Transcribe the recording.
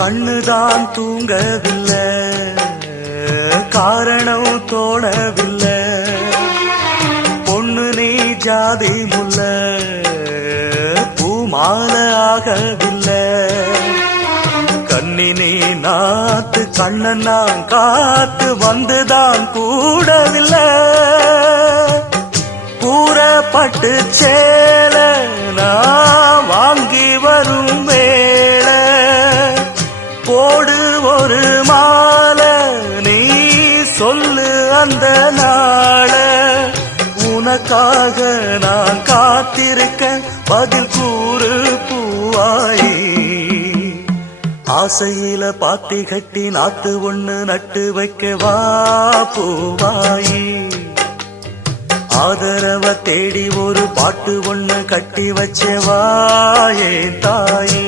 கண்ணுதான் தூங்கவில்லை, காரணம் தோணவில்லை. பொண்ணு நீ ஜாதி முல்ல, பூமால ஆகவில்லை. கண்ணினே நாத்து கண்ணன் நான் காத்து வந்துதான் கூடவில்லை. கூறப்பட்டு சேல நான் வாங்கி வரும் வேள, போடு ஒரு மாலை நீ சொல்லு அந்த நாள. உனக்காக நான் காத்திருக்க பதில் கூறு பூவாயி. ஆசையில பாத்தி கட்டி நாத்து ஒண்ணு நட்டு வைக்கவா பூவாயி. ஆதரவ தேடி ஒரு பாட்டு ஒண்ணு கட்டி வச்சவா ஏன் தாயி.